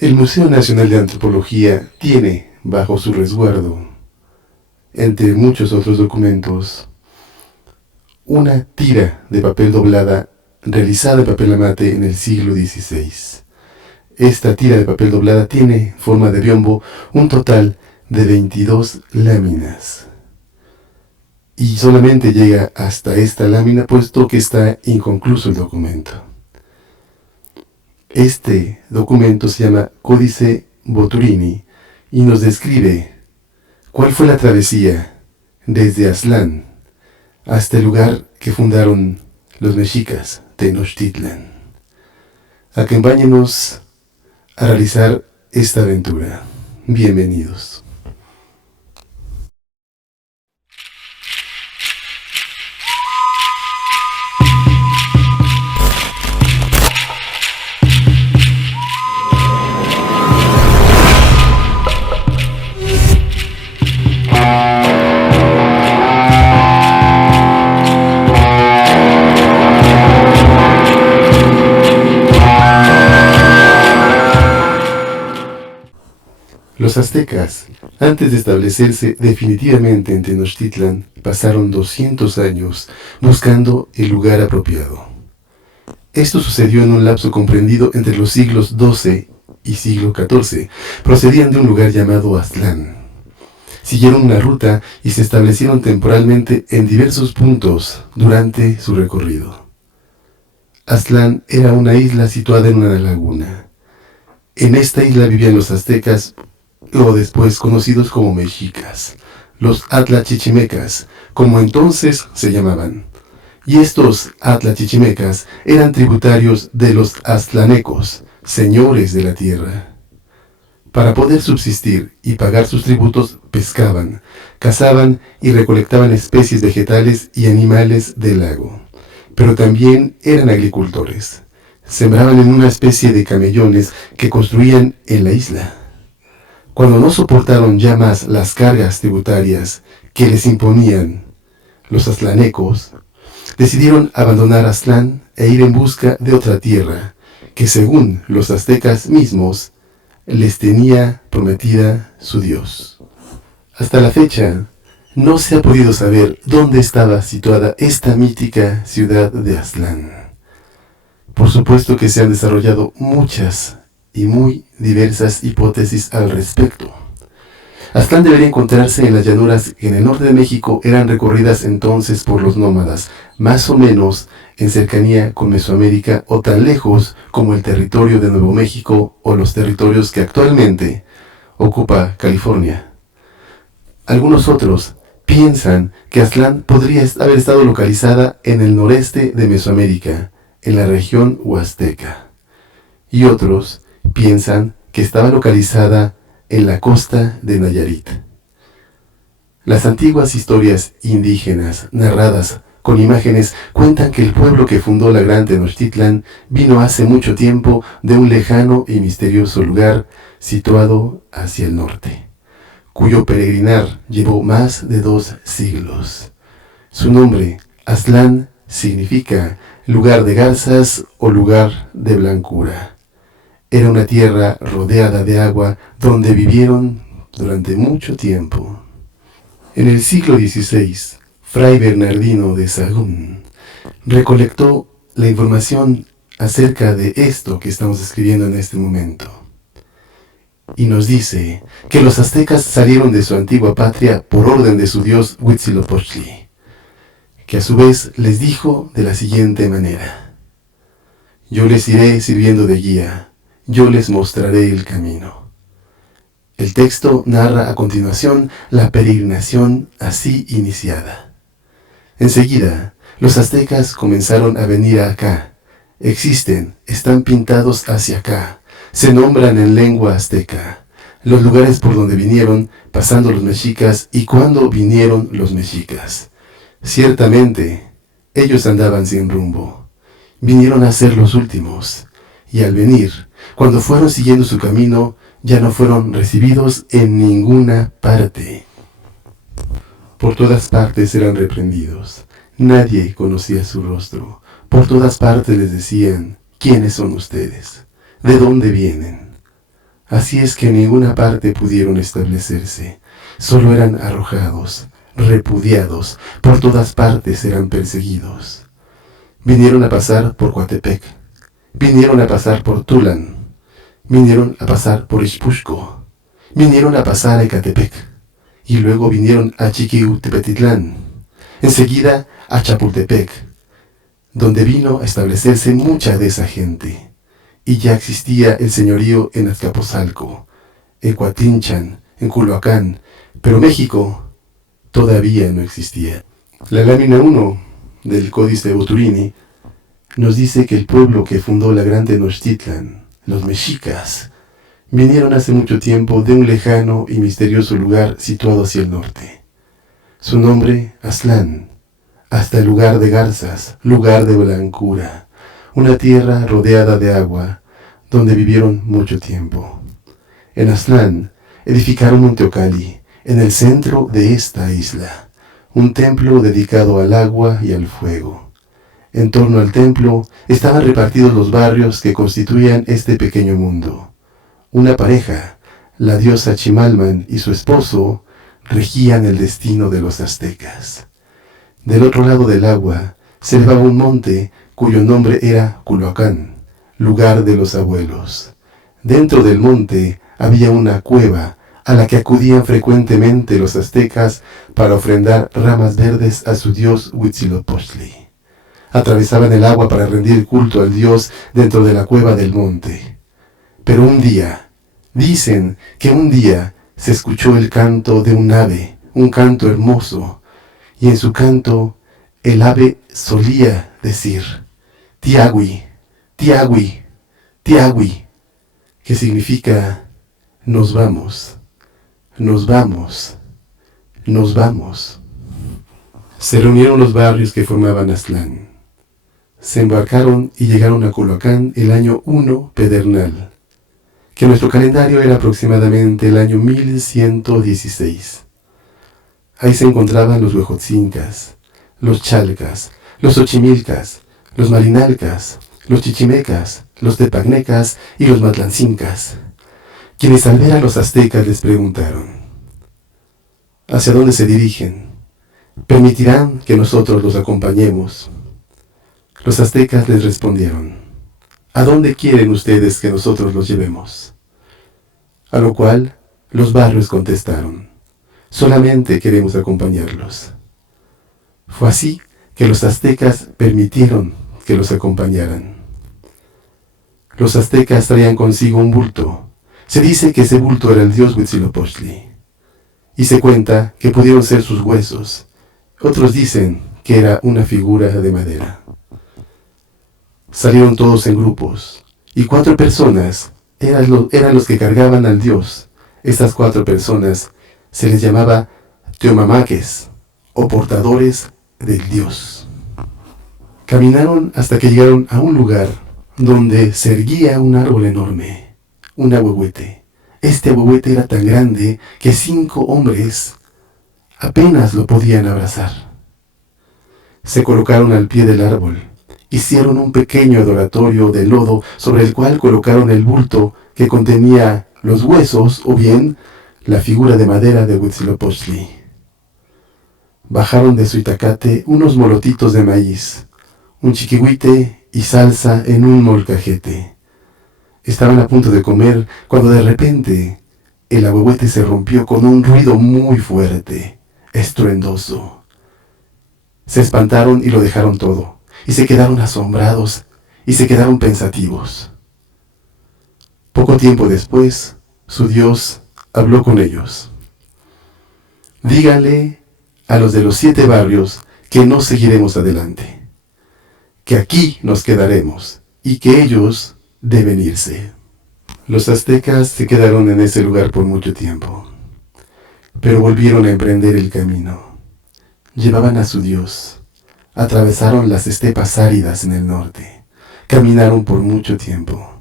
El Museo Nacional de Antropología tiene bajo su resguardo, entre muchos otros documentos, una tira de papel doblada realizada en papel amate en el siglo XVI. Esta tira de papel doblada tiene forma de biombo un total de 22 láminas. Y solamente llega hasta esta lámina puesto que está inconcluso el documento. Este documento se llama Códice Boturini y nos describe cuál fue la travesía desde Aztlán hasta el lugar que fundaron los mexicas, Tenochtitlan. Acompáñenos a realizar esta aventura. Bienvenidos. Los aztecas, antes de establecerse definitivamente en Tenochtitlan, pasaron 200 años buscando el lugar apropiado. Esto sucedió en un lapso comprendido entre los siglos XII y siglo XIV. Procedían de un lugar llamado Aztlán. Siguieron una ruta y se establecieron temporalmente en diversos puntos durante su recorrido. Aztlán era una isla situada en una laguna. En esta isla vivían los aztecas, o después conocidos como mexicas, los atlachichimecas, como entonces se llamaban. Y estos atlachichimecas eran tributarios de los aztlanecos, señores de la tierra. Para poder subsistir y pagar sus tributos, pescaban, cazaban y recolectaban especies vegetales y animales del lago. Pero también eran agricultores. Sembraban en una especie de camellones que construían en la isla. Cuando no soportaron ya más las cargas tributarias que les imponían los aztlanecos, decidieron abandonar Aztlán e ir en busca de otra tierra que, según los aztecas mismos, les tenía prometida su Dios. Hasta la fecha, no se ha podido saber dónde estaba situada esta mítica ciudad de Aztlán. Por supuesto que se han desarrollado muchas y muy diversas hipótesis al respecto. Aztlán debería encontrarse en las llanuras que en el norte de México eran recorridas entonces por los nómadas, más o menos en cercanía con Mesoamérica o tan lejos como el territorio de Nuevo México o los territorios que actualmente ocupa California. Algunos otros piensan que Aztlán podría haber estado localizada en el noreste de Mesoamérica, en la región huasteca. Y otros piensan que estaba localizada en la costa de Nayarit. Las antiguas historias indígenas, narradas con imágenes, cuentan que el pueblo que fundó la gran Tenochtitlan vino hace mucho tiempo de un lejano y misterioso lugar situado hacia el norte, cuyo peregrinar llevó más de 2 siglos. Su nombre, Aztlán, significa lugar de garzas o lugar de blancura. Era una tierra rodeada de agua donde vivieron durante mucho tiempo. En el siglo XVI, Fray Bernardino de Sahagún recolectó la información acerca de esto que estamos escribiendo en este momento. Y nos dice que los aztecas salieron de su antigua patria por orden de su dios Huitzilopochtli, que a su vez les dijo de la siguiente manera: yo les iré sirviendo de guía, yo les mostraré el camino. El texto narra a continuación la peregrinación así iniciada. Enseguida, los aztecas comenzaron a venir acá. Existen, están pintados hacia acá. Se nombran en lengua azteca los lugares por donde vinieron, pasando los mexicas y cuando vinieron los mexicas. Ciertamente, ellos andaban sin rumbo. Vinieron a ser los últimos. Y al venir, cuando fueron siguiendo su camino, ya no fueron recibidos en ninguna parte. Por todas partes eran reprendidos. Nadie conocía su rostro. Por todas partes les decían: ¿quiénes son ustedes? ¿De dónde vienen? Así es que en ninguna parte pudieron establecerse, solo eran arrojados, repudiados, por todas partes eran perseguidos. Vinieron a pasar por Coatepec, vinieron a pasar por Tulan, vinieron a pasar por Ixpuxco, vinieron a pasar a Ecatepec, y luego vinieron a Chiquiutepetitlán, enseguida a Chapultepec, donde vino a establecerse mucha de esa gente, y ya existía el señorío en Azcapotzalco, en Coatinchan, en Culhuacán, pero México todavía no existía. La lámina 1 del Códice Boturini nos dice que el pueblo que fundó la gran Tenochtitlan, los mexicas, vinieron hace mucho tiempo de un lejano y misterioso lugar situado hacia el norte. Su nombre, Aztlán, hasta el lugar de garzas, lugar de blancura, una tierra rodeada de agua, donde vivieron mucho tiempo. En Aztlán edificaron un teocalli, en el centro de esta isla, un templo dedicado al agua y al fuego. En torno al templo estaban repartidos los barrios que constituían este pequeño mundo. Una pareja, la diosa Chimalman y su esposo, regían el destino de los aztecas. Del otro lado del agua se elevaba un monte cuyo nombre era Culhuacán, lugar de los abuelos. Dentro del monte había una cueva a la que acudían frecuentemente los aztecas para ofrendar ramas verdes a su dios Huitzilopochtli. Atravesaban el agua para rendir culto al dios dentro de la cueva del monte. Pero un día, dicen que un día se escuchó el canto de un ave, un canto hermoso, y en su canto el ave solía decir, Tiagui, Tiagui, Tiagui, que significa nos vamos, nos vamos, nos vamos. Se reunieron los barrios que formaban Aztlán. Se embarcaron y llegaron a Culhuacán el año 1 pedernal, que nuestro calendario era aproximadamente el año 1116. Ahí se encontraban los huejotzincas, los chalcas, los xochimilcas, los malinalcas, los chichimecas, los tepagnecas y los matlancincas, quienes al ver a los aztecas les preguntaron, ¿hacia dónde se dirigen? ¿Permitirán que nosotros los acompañemos? Los aztecas les respondieron, ¿a dónde quieren ustedes que nosotros los llevemos? A lo cual los barrios contestaron, solamente queremos acompañarlos. Fue así que los aztecas permitieron que los acompañaran. Los aztecas traían consigo un bulto. Se dice que ese bulto era el dios Huitzilopochtli. Y se cuenta que pudieron ser sus huesos. Otros dicen que era una figura de madera. Salieron todos en grupos, y 4 personas eran los que cargaban al dios. Estas 4 personas se les llamaba teomamaques, o portadores del dios. Caminaron hasta que llegaron a un lugar donde se erguía un árbol enorme, un ahuehuete. Este ahuehuete era tan grande que 5 hombres apenas lo podían abrazar. Se colocaron al pie del árbol. Hicieron un pequeño adoratorio de lodo sobre el cual colocaron el bulto que contenía los huesos o bien la figura de madera de Huitzilopochtli. Bajaron de su itacate unos molotitos de maíz, un chiquihuite y salsa en un molcajete. Estaban a punto de comer cuando de repente el ahuehuete se rompió con un ruido muy fuerte, estruendoso. Se espantaron y lo dejaron todo. Y se quedaron asombrados y se quedaron pensativos. Poco tiempo después, su Dios habló con ellos. Díganle a los de los 7 barrios que no seguiremos adelante, que aquí nos quedaremos y que ellos deben irse. Los aztecas se quedaron en ese lugar por mucho tiempo, pero volvieron a emprender el camino. Llevaban a su Dios. Atravesaron las estepas áridas en el norte, caminaron por mucho tiempo,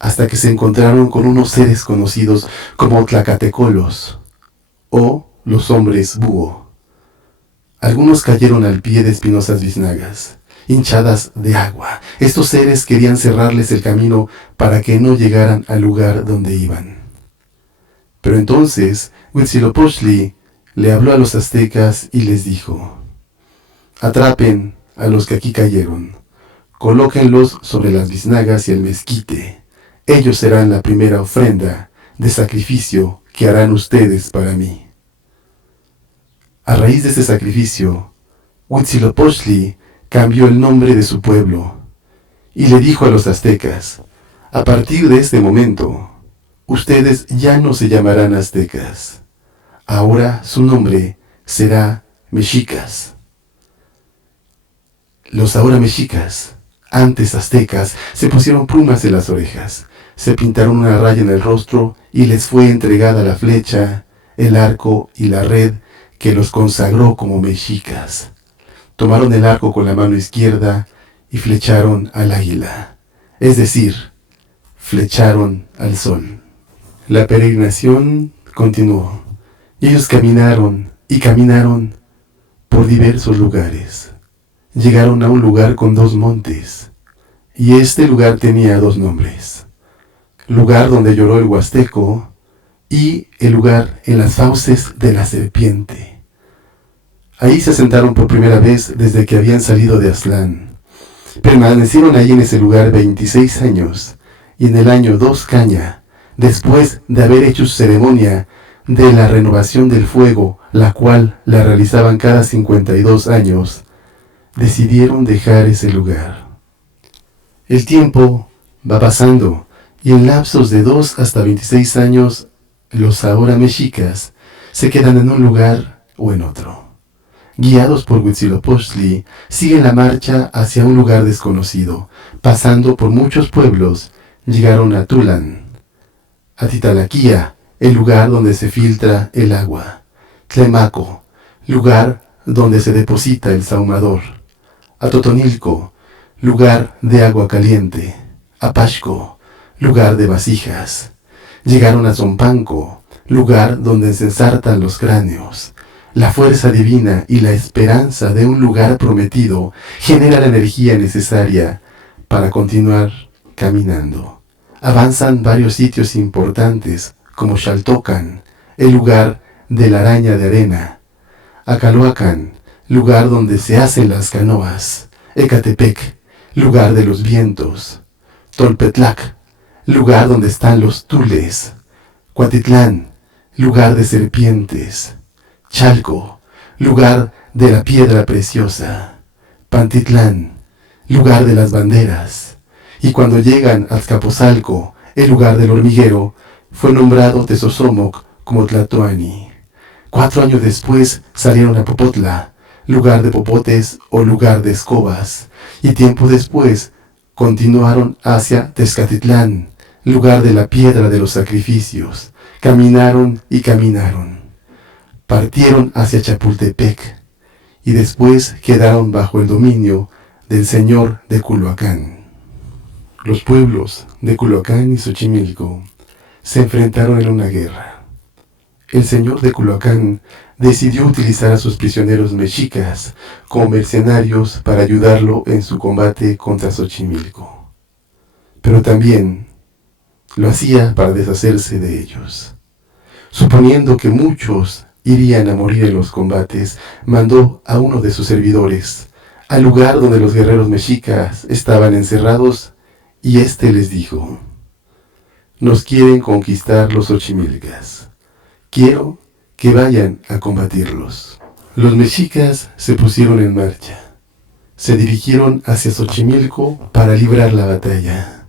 hasta que se encontraron con unos seres conocidos como tlacatecolos, o los hombres búho. Algunos cayeron al pie de espinosas biznagas, hinchadas de agua. Estos seres querían cerrarles el camino para que no llegaran al lugar donde iban. Pero entonces Huitzilopochtli le habló a los aztecas y les dijo: atrapen a los que aquí cayeron, colóquenlos sobre las biznagas y el mezquite. Ellos serán la primera ofrenda de sacrificio que harán ustedes para mí. A raíz de este sacrificio, Huitzilopochtli cambió el nombre de su pueblo y le dijo a los aztecas: a partir de este momento, ustedes ya no se llamarán aztecas. Ahora su nombre será mexicas. Los ahora mexicas, antes aztecas, se pusieron plumas en las orejas, se pintaron una raya en el rostro y les fue entregada la flecha, el arco y la red que los consagró como mexicas. Tomaron el arco con la mano izquierda y flecharon al águila, es decir, flecharon al sol. La peregrinación continuó y ellos caminaron y caminaron por diversos lugares. Llegaron a un lugar con 2 montes, y este lugar tenía 2 nombres: lugar donde lloró el huasteco y el lugar en las fauces de la serpiente. Ahí se asentaron por primera vez desde que habían salido de Aztlán. Permanecieron allí en ese lugar 26 años, y en el año 2 Caña, después de haber hecho su ceremonia de la renovación del fuego, la cual la realizaban cada 52 años, decidieron dejar ese lugar. El tiempo va pasando y en lapsos de 2 hasta 26 años, los ahora mexicas se quedan en un lugar o en otro. Guiados por Huitzilopochtli, siguen la marcha hacia un lugar desconocido. Pasando por muchos pueblos, llegaron a Tulán, a Titalaquía, el lugar donde se filtra el agua; Tlemaco, lugar donde se deposita el sahumador; a Totonilco, lugar de agua caliente; a Paxco, lugar de vasijas. Llegaron a Zompanco, lugar donde se ensartan los cráneos. La fuerza divina y la esperanza de un lugar prometido genera la energía necesaria para continuar caminando. Avanzan varios sitios importantes como Xaltocan, el lugar de la araña de arena; Acaloacan, lugar donde se hacen las canoas; Ecatepec, lugar de los vientos; Tolpetlac, lugar donde están los tules; Cuatitlán, lugar de serpientes; Chalco, lugar de la piedra preciosa; Pantitlán, lugar de las banderas. Y cuando llegan a Azcapotzalco, el lugar del hormiguero, fue nombrado Tezozomoc como Tlatoani. 4 años después salieron a Popotla, lugar de popotes o lugar de escobas, y tiempo después continuaron hacia Tezcatitlán, lugar de la piedra de los sacrificios. Caminaron y caminaron. Partieron hacia Chapultepec y después quedaron bajo el dominio del señor de Culhuacán. Los pueblos de Culhuacán y Xochimilco se enfrentaron en una guerra. El señor de Culhuacán decidió utilizar a sus prisioneros mexicas como mercenarios para ayudarlo en su combate contra Xochimilco. Pero también lo hacía para deshacerse de ellos. Suponiendo que muchos irían a morir en los combates, mandó a uno de sus servidores al lugar donde los guerreros mexicas estaban encerrados, y éste les dijo: nos quieren conquistar los xochimilcas. Quiero que vayan a combatirlos. Los mexicas se pusieron en marcha. Se dirigieron hacia Xochimilco para librar la batalla.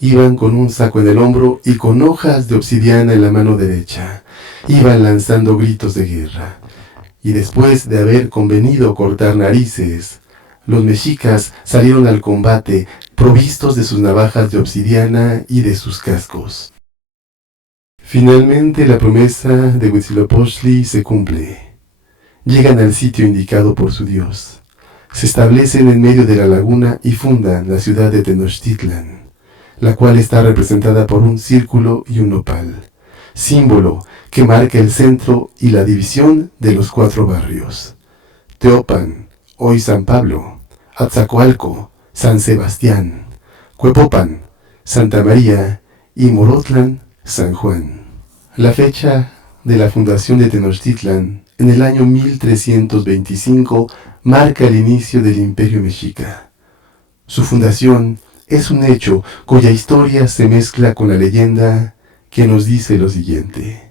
Iban con un saco en el hombro y con hojas de obsidiana en la mano derecha. Iban lanzando gritos de guerra. Y después de haber convenido cortar narices, los mexicas salieron al combate provistos de sus navajas de obsidiana y de sus cascos. Finalmente la promesa de Huitzilopochtli se cumple. Llegan al sitio indicado por su dios. Se establecen en medio de la laguna y fundan la ciudad de Tenochtitlan, la cual está representada por un círculo y un nopal, símbolo que marca el centro y la división de los 4 barrios. Teopan, hoy San Pablo, Atzacoalco, San Sebastián, Cuepopan, Santa María y Morotlán, San Juan. La fecha de la fundación de Tenochtitlan en el año 1325 marca el inicio del Imperio Mexica. Su fundación es un hecho cuya historia se mezcla con la leyenda que nos dice lo siguiente.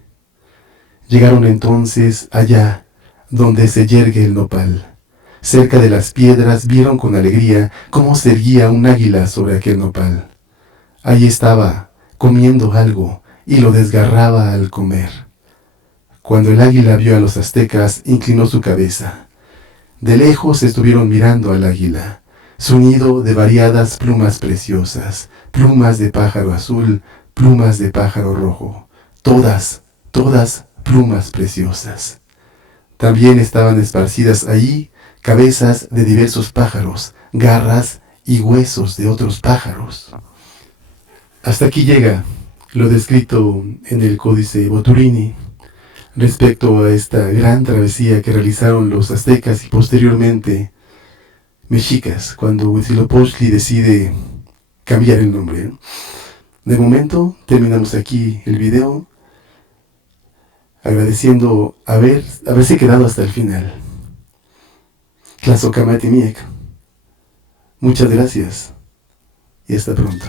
Llegaron entonces allá donde se yergue el nopal. Cerca de las piedras vieron con alegría cómo se erguía un águila sobre aquel nopal. Allí estaba, comiendo algo, y lo desgarraba al comer. Cuando el águila vio a los aztecas, inclinó su cabeza. De lejos estuvieron mirando al águila, su nido de variadas plumas preciosas, plumas de pájaro azul, plumas de pájaro rojo, todas plumas preciosas. También estaban esparcidas allí cabezas de diversos pájaros, garras y huesos de otros pájaros. Hasta aquí llega lo descrito en el Códice Boturini respecto a esta gran travesía que realizaron los aztecas y posteriormente mexicas cuando Huitzilopochtli decide cambiar el nombre. De momento terminamos aquí el video agradeciendo haberse quedado hasta el final. Tlazocamatimiec. Muchas gracias y hasta pronto.